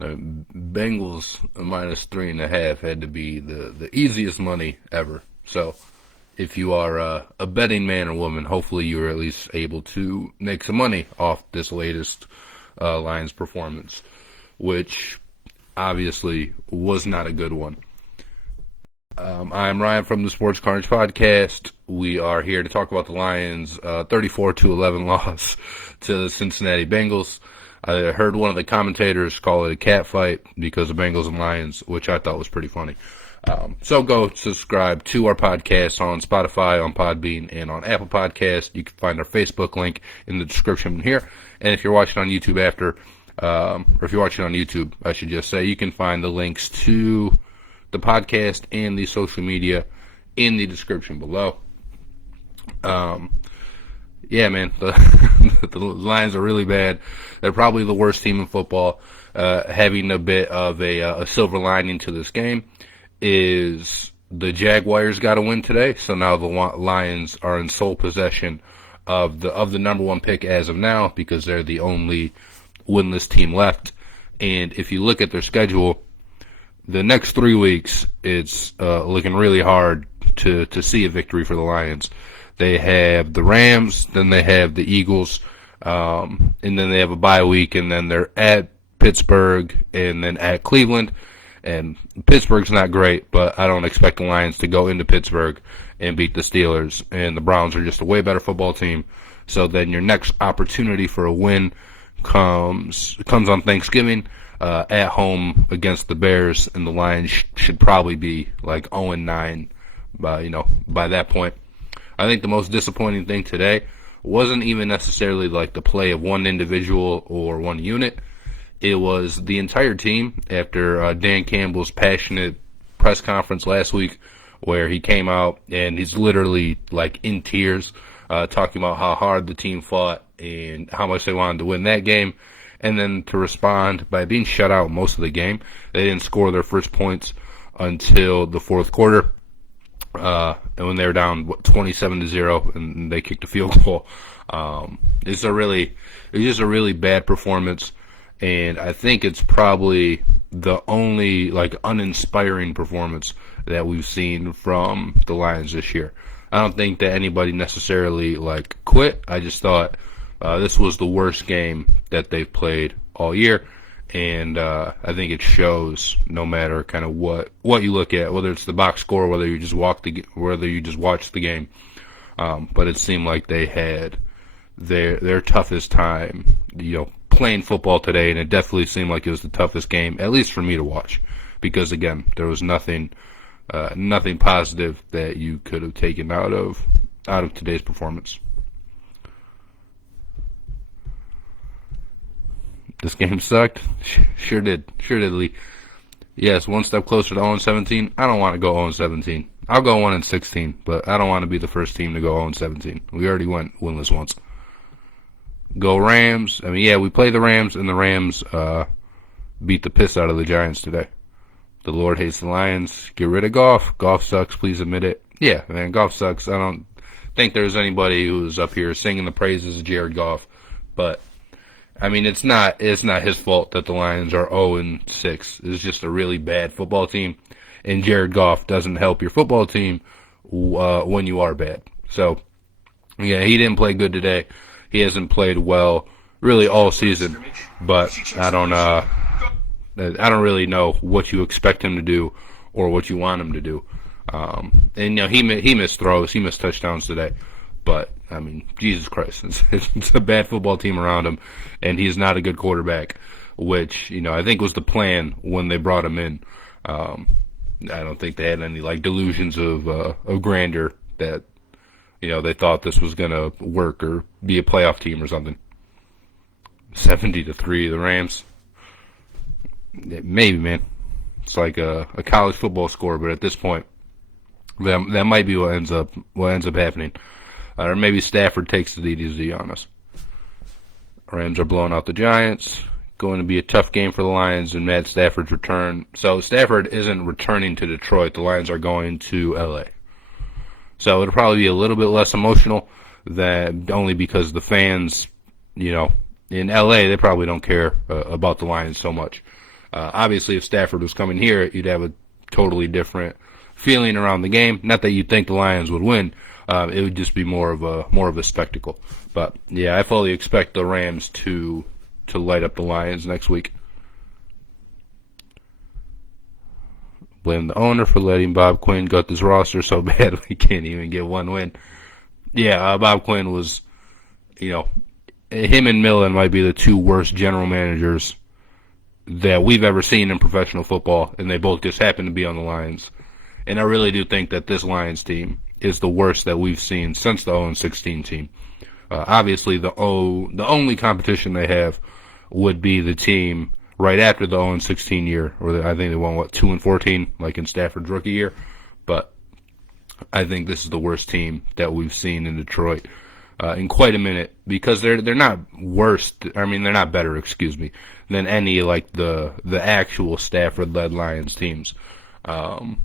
Bengals minus 3.5 had to be the easiest money ever. So if you are a betting man or woman, hopefully you are at least able to make some money off this latest Lions performance, which obviously was not a good one. I'm Ryan from the Sports Carnage Podcast. We are here to talk about the Lions' 34-11 loss to the Cincinnati Bengals. I heard one of the commentators call it a cat fight because of Bengals and Lions, which I thought was pretty funny. So go subscribe to our podcast on Spotify, on Podbean, and on Apple Podcasts. You can find our Facebook link in the description here. And if you're watching on YouTube or if you're watching on YouTube, I should just say, you can find the links to the podcast and the social media in the description below. Yeah, man, the Lions are really bad. They're probably the worst team in football. Having a bit of a silver lining to this game is the Jaguars got to win today, so now the Lions are in sole possession of the number one pick as of now because they're the only winless team left. And if you look at their schedule, the next 3 weeks, it's looking really hard to see a victory for the Lions. They have the Rams, then they have the Eagles, and then they have a bye week, and then they're at Pittsburgh, and then at Cleveland. And Pittsburgh's not great, but I don't expect the Lions to go into Pittsburgh and beat the Steelers. And the Browns are just a way better football team. So then your next opportunity for a win comes on Thanksgiving at home against the Bears, and the Lions should probably be like 0-9 by that point. I think the most disappointing thing today wasn't even necessarily like the play of one individual or one unit. It was the entire team after Dan Campbell's passionate press conference last week where he came out and he's literally like in tears talking about how hard the team fought and how much they wanted to win that game. And then to respond by being shut out most of the game. They didn't score their first points until the fourth quarter. And when they were down 27-0 and they kicked a field goal. It's just a really bad performance. And I think it's probably the only like uninspiring performance that we've seen from the Lions this year. I don't think that anybody necessarily like quit. I just thought this was the worst game that they've played all year, and I think it shows no matter kind of what you look at, whether it's the box score, whether you just watch the game. But it seemed like they had their toughest time, playing football today, and it definitely seemed like it was the toughest game, at least for me to watch, because again, there was nothing positive that you could have taken out of today's performance. This game sucked. Sure did, Lee. Yes, one step closer to 0-17. I don't want to go 0-17. I'll go 1-16, but I don't want to be the first team to go 0-17. We already went winless once. Go Rams. I mean, yeah, we play the Rams, and the Rams beat the piss out of the Giants today. The Lord hates the Lions. Get rid of Goff. Goff sucks. Please admit it. Yeah, man, Goff sucks. I don't think there's anybody who's up here singing the praises of Jared Goff, but I mean, it's not his fault that the Lions are 0-6. It's just a really bad football team, and Jared Goff doesn't help your football team when you are bad. So, yeah, he didn't play good today. He hasn't played well really all season, but I don't really know what you expect him to do or what you want him to do. And he missed throws, he missed touchdowns today, but I mean, Jesus Christ, it's a bad football team around him, and he's not a good quarterback, which, I think was the plan when they brought him in. I don't think they had any, like, delusions of grandeur that, they thought this was going to work or be a playoff team or something. 70-3, the Rams. Maybe, man. It's like a college football score, but at this point, that might be what ends up happening. Or maybe Stafford takes the lead easy on us. Rams are blowing out the Giants. Going to be a tough game for the Lions and Matt Stafford's return. So Stafford isn't returning to Detroit. The Lions are going to L.A. So it'll probably be a little bit less emotional, than only because the fans, in L.A., they probably don't care about the Lions so much. Obviously, if Stafford was coming here, you'd have a totally different feeling around the game. Not that you'd think the Lions would win. It would just be more of a spectacle. But yeah, I fully expect the Rams to light up the Lions next week. Blame the owner for letting Bob Quinn gut this roster so bad we can't even get one win. Yeah, Bob Quinn was, him and Millen might be the two worst general managers that we've ever seen in professional football, and they both just happen to be on the Lions. And I really do think that this Lions team is the worst that we've seen since the 0-16 team. Obviously, the only competition they have would be the team right after the 0-16 year, or I think they won 2-14, like in Stafford's rookie year. But I think this is the worst team that we've seen in Detroit in quite a minute, because they're not worse. I mean, they're not better, than any like the actual Stafford-led Lions teams. And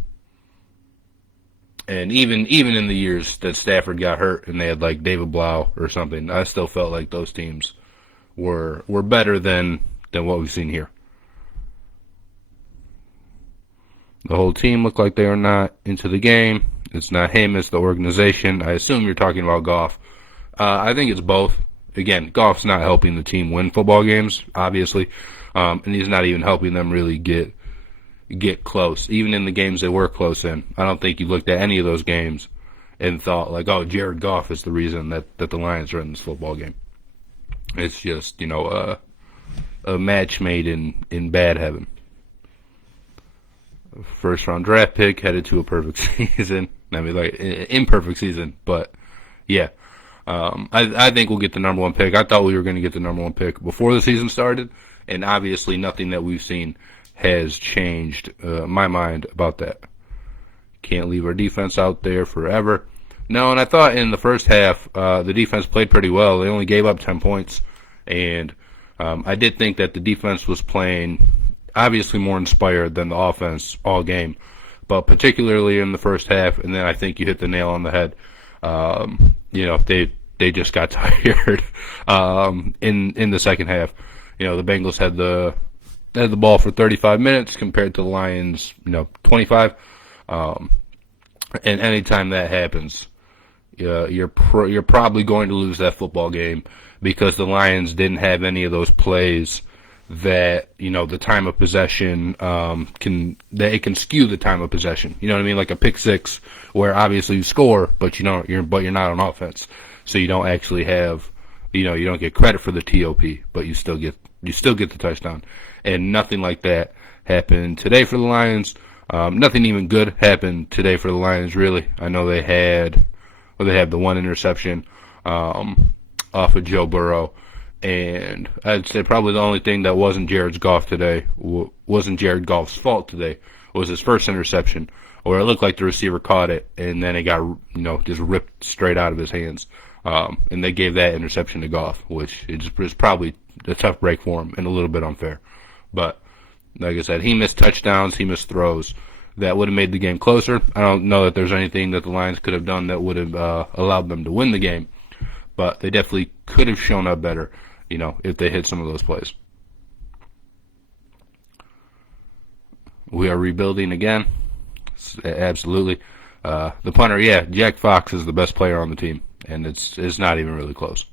even in the years that Stafford got hurt and they had like David Blau or something, I still felt like those teams were better than what we've seen here. The whole team looked like they were not into the game. It's not him, it's the organization. I assume you're talking about Goff. I think it's both. Again, Goff's not helping the team win football games, obviously, and he's not even helping them really get close. Even in the games they were close in, I don't think you looked at any of those games and thought like, oh, Jared Goff is the reason that the Lions are in this football game. It's just, a match made in bad heaven. First round draft pick headed to a perfect season. I mean, like, imperfect season, but yeah. I think we'll get the number one pick. I thought we were going to get the number one pick before the season started, and obviously nothing that we've seen has changed my mind about that. Can't leave our defense out there forever. No, and I thought in the first half the defense played pretty well. They only gave up 10 points, and I did think that the defense was playing obviously more inspired than the offense all game, but particularly in the first half, and then I think you hit the nail on the head. They just got tired in the second half. The Bengals had the ball for 35 minutes compared to the Lions, 25. And anytime that happens, you're probably going to lose that football game, because the Lions didn't have any of those plays that, the time of possession it can skew the time of possession. You know what I mean? Like a pick six, where obviously you score, but you're not on offense, so you don't actually have, you don't get credit for the TOP, but you still get the touchdown. And nothing like that happened today for the Lions. Nothing even good happened today for the Lions, really. I know they had the one interception off of Joe Burrow, and I'd say probably the only thing that wasn't Jared Goff's fault today was his first interception, where it looked like the receiver caught it, and then it got just ripped straight out of his hands. And they gave that interception to Goff, which is probably a tough break for him and a little bit unfair. But like I said, he missed touchdowns, he missed throws that would have made the game closer. I don't know that there's anything that the Lions could have done that would have allowed them to win the game, but they definitely could have shown up better, if they hit some of those plays. We are rebuilding again. Absolutely. The punter, Jack Fox is the best player on the team, and it's not even really close.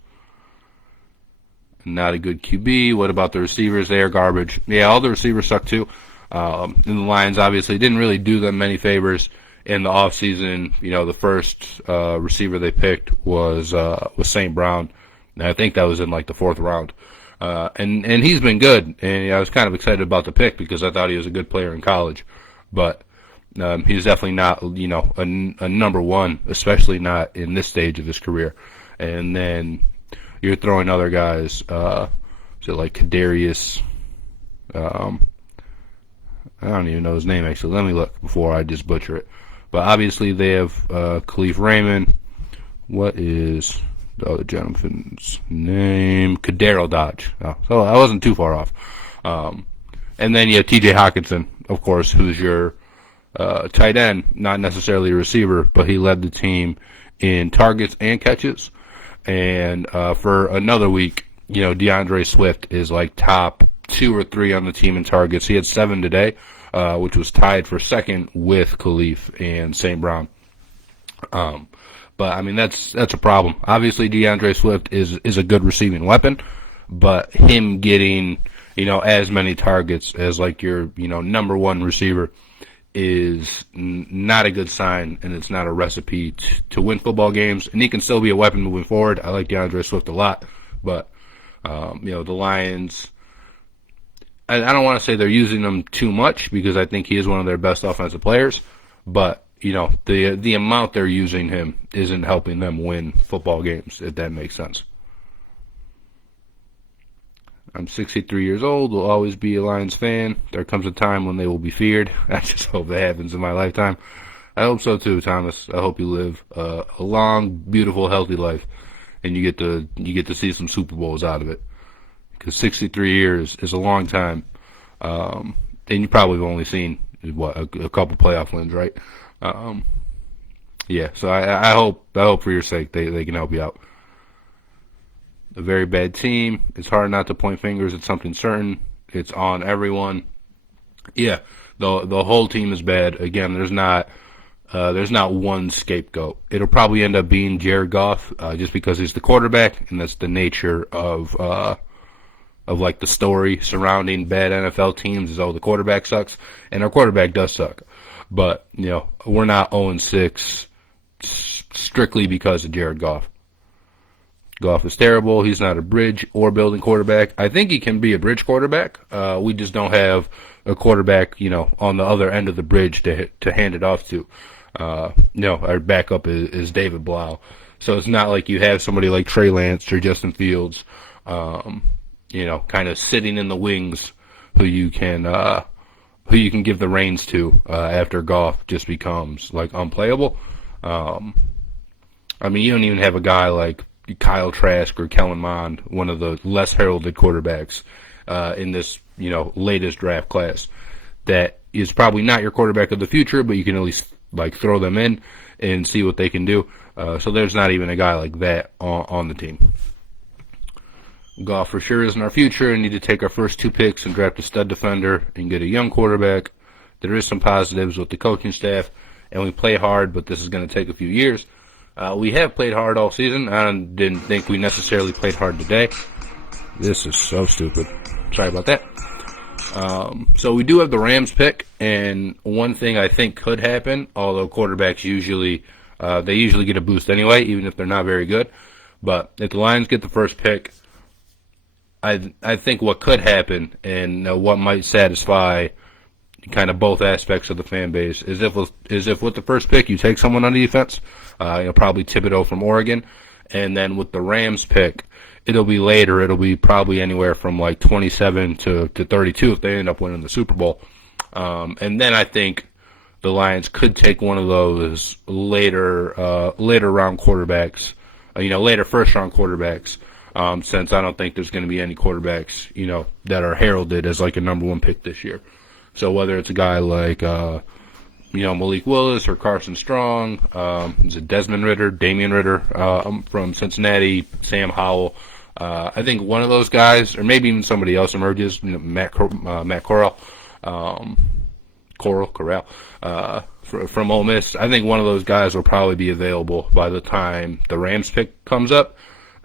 Not a good QB. What about the receivers? They are garbage. Yeah, all the receivers suck too. And the Lions obviously didn't really do them many favors in the offseason. The first receiver they picked was St. Brown. And I think that was in like the fourth round. And he's been good. And I was kind of excited about the pick because I thought he was a good player in college. But he's definitely not, a number one, especially not in this stage of his career. And then you're throwing other guys, like Kadarius. I don't even know his name, actually. Let me look before I just butcher it. But obviously they have Khalif Raymond. What is the other gentleman's name? Kadero Dodge. Oh, so I wasn't too far off. And then you have TJ Hawkinson, of course, who's your tight end, not necessarily a receiver, but he led the team in targets and catches. And for another week, DeAndre Swift is like top 2 or 3 on the team in targets. He had 7 today, which was tied for second with Khalif and St. Brown. But I mean, that's a problem. Obviously, DeAndre Swift is a good receiving weapon, but him getting, as many targets as like your, number one receiver is not a good sign, and it's not a recipe to win football games. And he can still be a weapon moving forward. I like DeAndre Swift a lot, but the Lions, I don't want to say they're using him too much because I think he is one of their best offensive players, but the amount they're using him isn't helping them win football games, if that makes sense. I'm 63 years old, will always be a Lions fan. There comes a time when they will be feared. I just hope that happens in my lifetime. I hope so too, Thomas. I hope you live a long, beautiful, healthy life, and you get to see some Super Bowls out of it. Because 63 years is a long time, and you probably have only seen a couple playoff wins, right? Yeah. So I hope for your sake they can help you out. A very bad team. It's hard not to point fingers at something certain. It's on everyone. Yeah, the whole team is bad. Again, there's not one scapegoat. It'll probably end up being Jared Goff, just because he's the quarterback, and that's the nature of like the story surrounding bad NFL teams is, the quarterback sucks, and our quarterback does suck. But we're not 0-6 strictly because of Jared Goff. Goff is terrible. He's not a bridge or building quarterback. I think he can be a bridge quarterback. We just don't have a quarterback, on the other end of the bridge to hand it off to. Our backup is David Blau. So it's not like you have somebody like Trey Lance or Justin Fields, kind of sitting in the wings who you can give the reins to after Goff just becomes like unplayable. You don't even have a guy like Kyle Trask or Kellen Mond, one of the less heralded quarterbacks in this, latest draft class, that is probably not your quarterback of the future, but you can at least like throw them in and see what they can do. So there's not even a guy like that on the team. Goff for sure isn't our future, and need to take our first 2 picks and draft a stud defender and get a young quarterback. There is some positives with the coaching staff, and we play hard, but this is going to take a few years. We have played hard all season. I didn't think we necessarily played hard today. This is so stupid. Sorry about that. So we do have the Rams pick, and one thing I think could happen, although quarterbacks usually get a boost anyway, even if they're not very good. But if the Lions get the first pick, I think what could happen, and what might satisfy kind of both aspects of the fan base, is if with the first pick you take someone on defense, probably Thibodeau from Oregon, and then with the Rams pick, it'll be later. It'll be probably anywhere from like 27 to 32 if they end up winning the Super Bowl. And then I think the Lions could take one of those later round quarterbacks, later first round quarterbacks, since I don't think there's going to be any quarterbacks, that are heralded as like a number 1 pick this year. So whether it's a guy like, Malik Willis or Carson Strong, is it Desmond Ridder, Damian Ridder, from Cincinnati, Sam Howell. I think one of those guys, or maybe even somebody else emerges, Matt Corral, from Ole Miss. I think one of those guys will probably be available by the time the Rams pick comes up.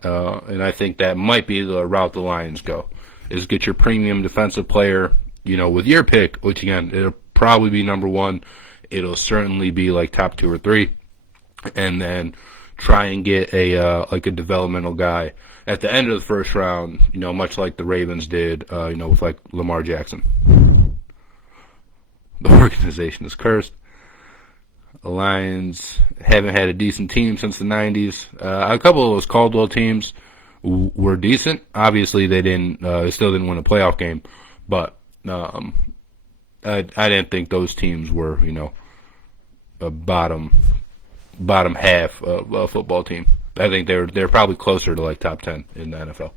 And I think that might be the route the Lions go, is get your premium defensive player, with your pick, which again, it'll probably be number 1. It'll certainly be like top 2 or 3, and then try and get a developmental guy at the end of the first round, much like the Ravens did, with like Lamar Jackson. The organization is cursed. The Lions haven't had a decent team since the 90s. A couple of those Caldwell teams were decent. Obviously, they still didn't win a playoff game, but I didn't think those teams were, a bottom half of a football team. I think they're probably closer to like top 10 in the NFL.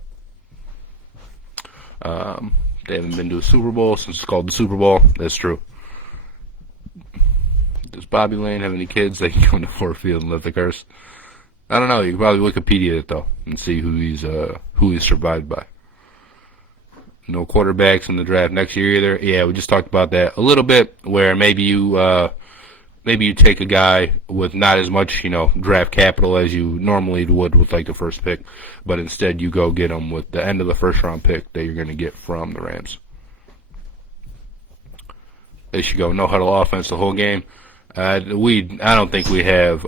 They haven't been to a Super Bowl since it's called the Super Bowl. That's true. Does Bobby Lane have any kids that can come to Ford Field and live the curse? I don't know. You can probably Wikipedia it though and see who he's survived by. No quarterbacks in the draft next year either. Yeah, we just talked about that a little bit, where maybe you take a guy with not as much, draft capital as you normally would with like the first pick, but instead you go get him with the end of the first round pick that you're going to get from the Rams. They should go no huddle offense the whole game. I don't think we have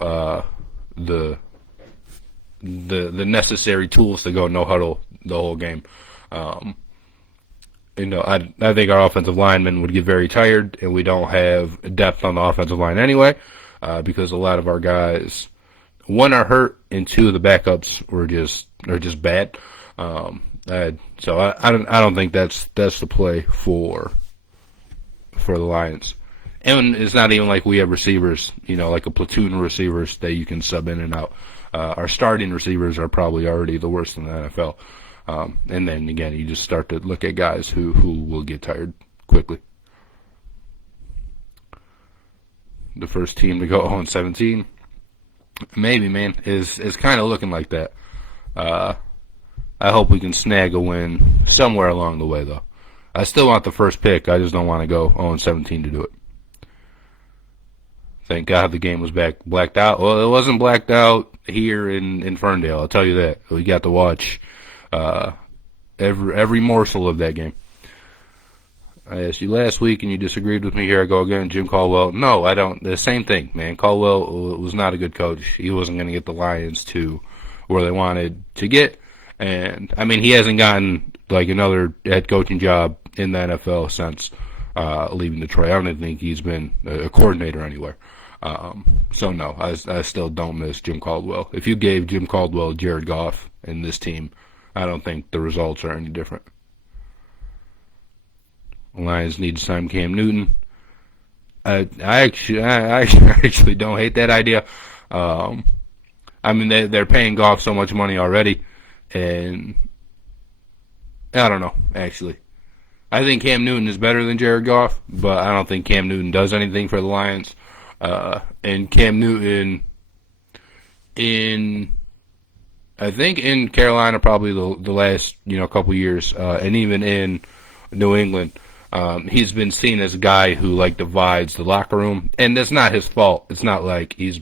the necessary tools to go no huddle the whole game. I think our offensive linemen would get very tired, and we don't have depth on the offensive line anyway, because a lot of our guys, one, are hurt, and two, the backups are just bad. So I don't think that's the play for the Lions. And it's not even like we have receivers, like a platoon of receivers that you can sub in and out. Our starting receivers are probably already the worst in the NFL. And then again, you just start to look at guys who will get tired quickly. The first team to go 0-17, maybe, man, is kind of looking like that. I hope we can snag a win somewhere along the way, though. I still want the first pick. I just don't want to go 0-17 to do it. Thank God the game was blacked out. Well, it wasn't blacked out here in Ferndale, I'll tell you that. We got to watch every morsel of that game. I asked you last week, and you disagreed with me. Here I go again. Jim Caldwell. No, I don't. The same thing, man. Caldwell was not a good coach. He wasn't going to get the Lions to where they wanted to get. And, I mean, he hasn't gotten, like, another head coaching job in the NFL since leaving Detroit. I don't even think he's been a coordinator anywhere. So, no, I still don't miss Jim Caldwell. If you gave Jim Caldwell Jared Goff in this team, I don't think the results are any different. Lions need to sign Cam Newton. I actually don't hate that idea. I mean, they're paying Goff so much money already, and I don't know, actually. I think Cam Newton is better than Jared Goff, but I don't think Cam Newton does anything for the Lions. And Cam Newton I think in Carolina probably the last, couple years, and even in New England, he's been seen as a guy who, like, divides the locker room, and that's not his fault. It's not like he's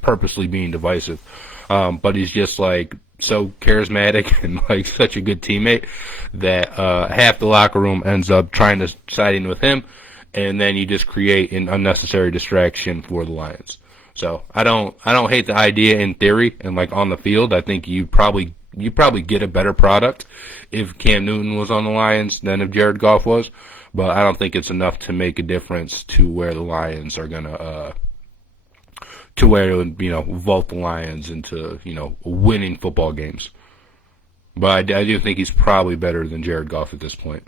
purposely being divisive, but he's just, like, so charismatic and, like, such a good teammate that half the locker room ends up trying to side in with him, and then you just create an unnecessary distraction for the Lions. So I don't hate the idea in theory, and, like, on the field, I think you probably get a better product if Cam Newton was on the Lions than if Jared Goff was. But I don't think it's enough to make a difference to where the Lions are gonna to where it would, vault the Lions into, winning football games. But I do think he's probably better than Jared Goff at this point.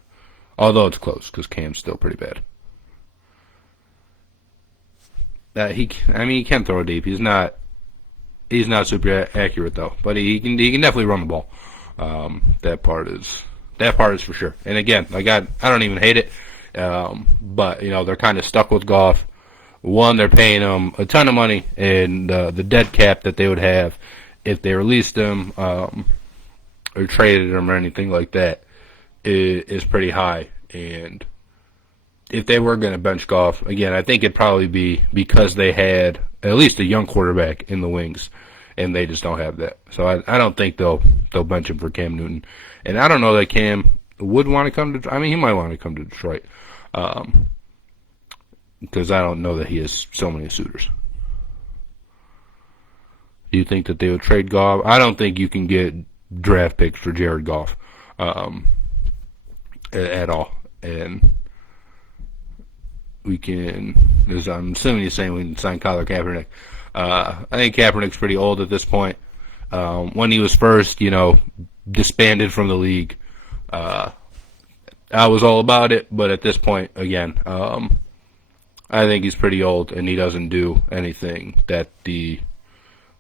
Although it's close, because Cam's still pretty bad. He can throw deep. He's not super accurate though, but he can definitely run the ball. That part is for sure. And again, like I don't even hate it, but they're kind of stuck with Goff. One, they're paying him a ton of money, and the dead cap that they would have if they released him or traded him or anything like that is pretty high. And if they were going to bench Goff, again, I think it'd probably be because they had at least a young quarterback in the wings, and they just don't have that. So I don't think they'll bench him for Cam Newton. And I don't know that Cam would want to come to – he might want to come to Detroit because I don't know that he has so many suitors. Do you think that they would trade Goff? I don't think you can get draft picks for Jared Goff at all. And we can – I'm assuming you're saying we can sign Colin Kaepernick. I think Kaepernick's pretty old at this point. When he was first, disbanded from the league, I was all about it, but at this point, again, I think he's pretty old, and he doesn't do anything that the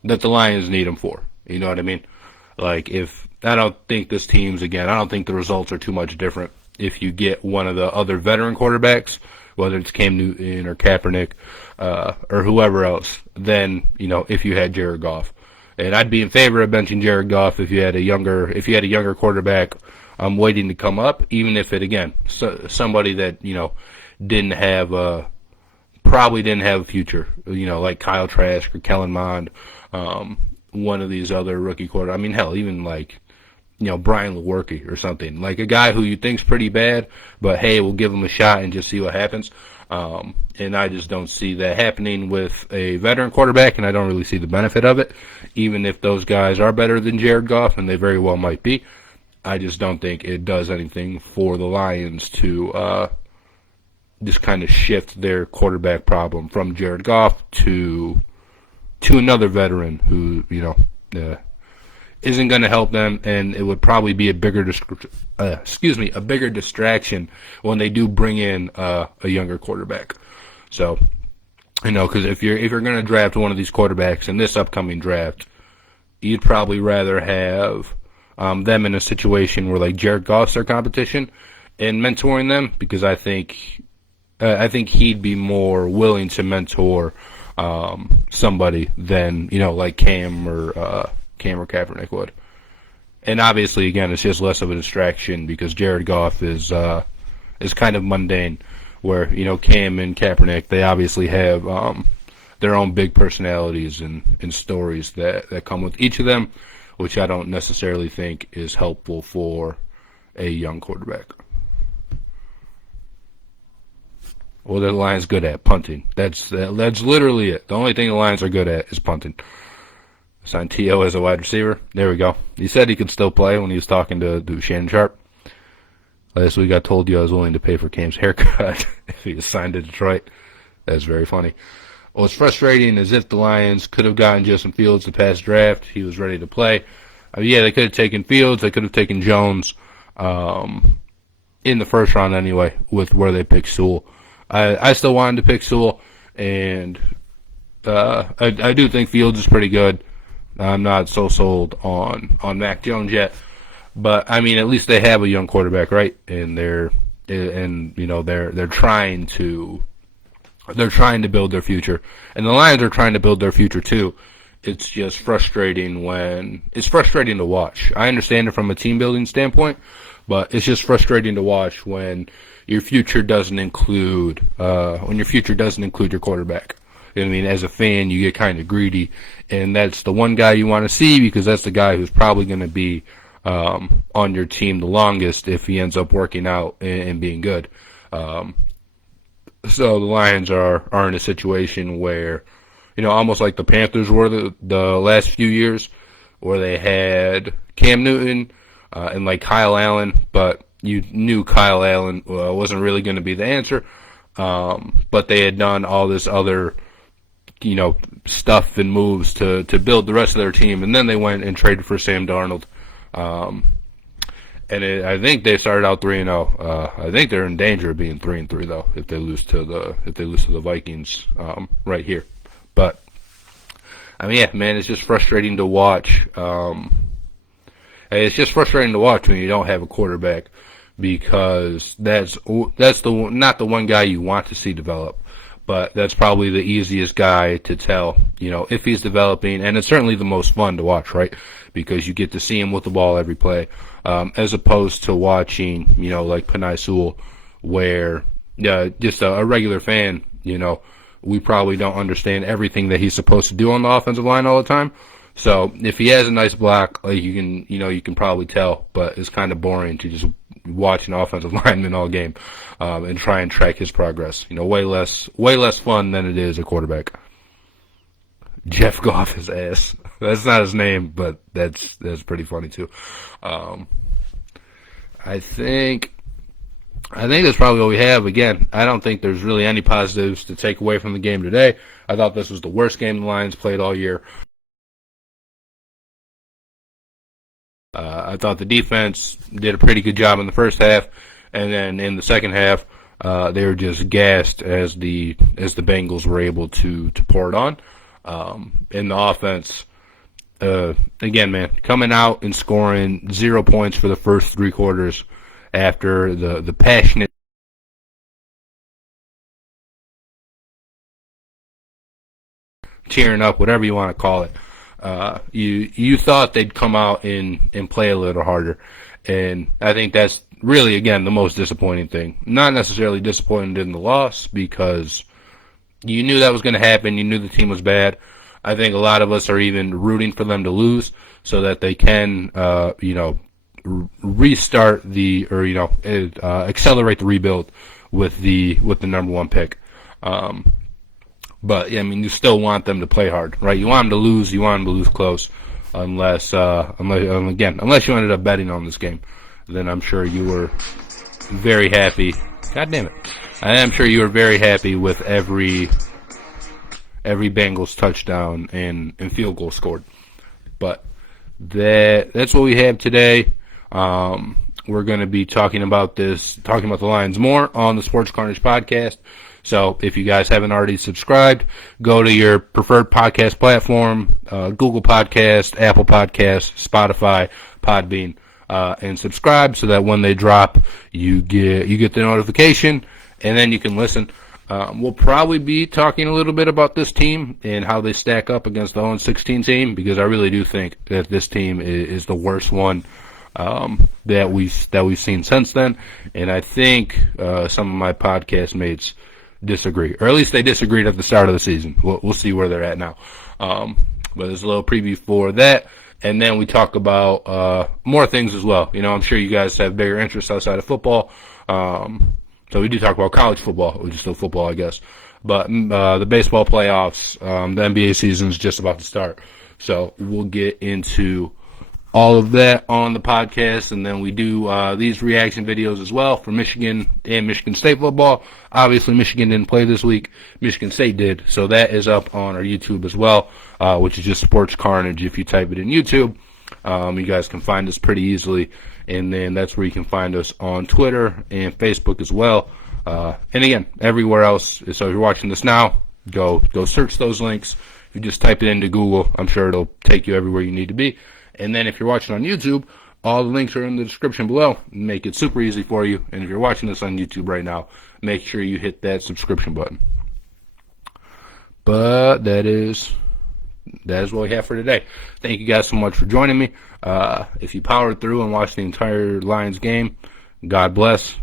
Lions need him for. You know what I mean? Like, I don't think this team's, again, I don't think the results are too much different if you get one of the other veteran quarterbacks, whether it's Cam Newton or Kaepernick or whoever else, than, if you had Jared Goff. And I'd be in favor of benching Jared Goff if you had a younger quarterback waiting to come up, even if it, again, somebody that, didn't have probably didn't have a future, like Kyle Trask or Kellen Mond, one of these other rookie quarterbacks. I mean, hell, even like, Brian Lewerke or something. Like a guy who you think's pretty bad, but hey, we'll give him a shot and just see what happens. And I just don't see that happening with a veteran quarterback, and I don't really see the benefit of it, even if those guys are better than Jared Goff, and they very well might be. I just don't think it does anything for the Lions to just kind of shift their quarterback problem from Jared Goff to another veteran who, isn't going to help them, and it would probably be a bigger distraction when they do bring in a younger quarterback. So, because if you're going to draft one of these quarterbacks in this upcoming draft, you'd probably rather have them in a situation where like Jared Goff's their competition and mentoring them, because I think he'd be more willing to mentor somebody than like Cam or Kaepernick would. And obviously, again, it's just less of a distraction because Jared Goff is kind of mundane, where Cam and Kaepernick, they obviously have their own big personalities and stories that come with each of them, which I don't necessarily think is helpful for a young quarterback. What are the Lions good at? Punting. That's literally it. The only thing the Lions are good at is punting. Signed T.O. as a wide receiver. There we go. He said he could still play when he was talking to Shannon Sharp. Last week I told you I was willing to pay for Cam's haircut if he was signed to Detroit. That's very funny. What's frustrating is if the Lions could have gotten Justin Fields the past draft, he was ready to play. They could have taken Fields. They could have taken Jones in the first round anyway with where they picked Sewell. I still wanted to pick Sewell, and I do think Fields is pretty good. I'm not so sold on Mac Jones yet, but I mean, at least they have a young quarterback, right? And they're trying to build their future, and the Lions are trying to build their future too. It's just frustrating to watch. I understand it from a team building standpoint, but it's just frustrating to watch when your future doesn't include your quarterback. You know what I mean? As a fan, you get kind of greedy, and that's the one guy you want to see because that's the guy who's probably going to be on your team the longest if he ends up working out and being good. So the Lions are in a situation where, almost like the Panthers were the last few years, where they had Cam Newton and like Kyle Allen, but you knew Kyle Allen wasn't really going to be the answer. But they had done all this other stuff and moves to build the rest of their team, and then they went and traded for Sam Darnold. I think they started out 3-0. I think they're in danger of being 3-3 though if they lose to the Vikings right here. But I mean, yeah, man, it's just frustrating to watch. It's just frustrating to watch when you don't have a quarterback, because that's not the one guy you want to see develop. But that's probably the easiest guy to tell, if he's developing, and it's certainly the most fun to watch, right? Because you get to see him with the ball every play, as opposed to watching, like Penei Sewell, where just a regular fan, we probably don't understand everything that he's supposed to do on the offensive line all the time. So if he has a nice block, like you can probably tell, but it's kind of boring to just watch an offensive lineman all game and try and track his progress. Way less fun than it is a quarterback. Jeff Goff is ass. That's not his name, but that's pretty funny too. I think that's probably what we have. Again, I don't think there's really any positives to take away from the game today. I thought this was the worst game the Lions played all year. I thought the defense did a pretty good job in the first half, and then in the second half, they were just gassed as the Bengals were able to pour it on. In the offense, again, man, coming out and scoring 0 points for the first three quarters after the passionate cheering up, whatever you want to call it. You thought they'd come out and play a little harder, And I think that's really, again, the most disappointing thing. Not necessarily disappointed in the loss because you knew that was going to happen. You knew the team was bad. I think a lot of us are even rooting for them to lose so that they can, restart accelerate the rebuild with the number one pick. But yeah, I mean, you still want them to play hard, right? You want them to lose. You want them to lose close, unless you ended up betting on this game, then I'm sure you were very happy. God damn it! I am sure you were very happy with every Bengals touchdown and field goal scored. But that's what we have today. We're going to be talking about the Lions more on the Sports Carnage podcast. So if you guys haven't already subscribed, go to your preferred podcast platform, Google Podcast, Apple Podcast, Spotify, Podbean, and subscribe so that when they drop, you get the notification, and then you can listen. We'll probably be talking a little bit about this team and how they stack up against the 0-16 team, because I really do think that this team is the worst one that we've seen since then. And I think some of my podcast mates disagree, or at least they disagreed at the start of the season. We'll see where they're at now. But there's a little preview for that. And then we talk about more things as well. I'm sure you guys have bigger interests outside of football. So we do talk about college football, which is still football, I guess. But the baseball playoffs, the NBA season is just about to start. So we'll get into all of that on the podcast, and then we do these reaction videos as well for Michigan and Michigan State football. Obviously, Michigan didn't play this week. Michigan State did, so that is up on our YouTube as well, which is just Sports Carnage. If you type it in YouTube, you guys can find us pretty easily, and then that's where you can find us on Twitter and Facebook as well. And again, everywhere else. So if you're watching this now, go search those links. If you just type it into Google, I'm sure it'll take you everywhere you need to be. And then if you're watching on YouTube, all the links are in the description below. Make it super easy for you. And if you're watching this on YouTube right now, make sure you hit that subscription button. But that is what we have for today. Thank you guys so much for joining me. If you powered through and watched the entire Lions game, God bless.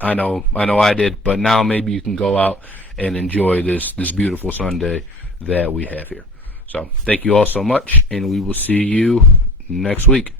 I know I did. But now maybe you can go out and enjoy this beautiful Sunday that we have here. So thank you all so much, and we will see you next week.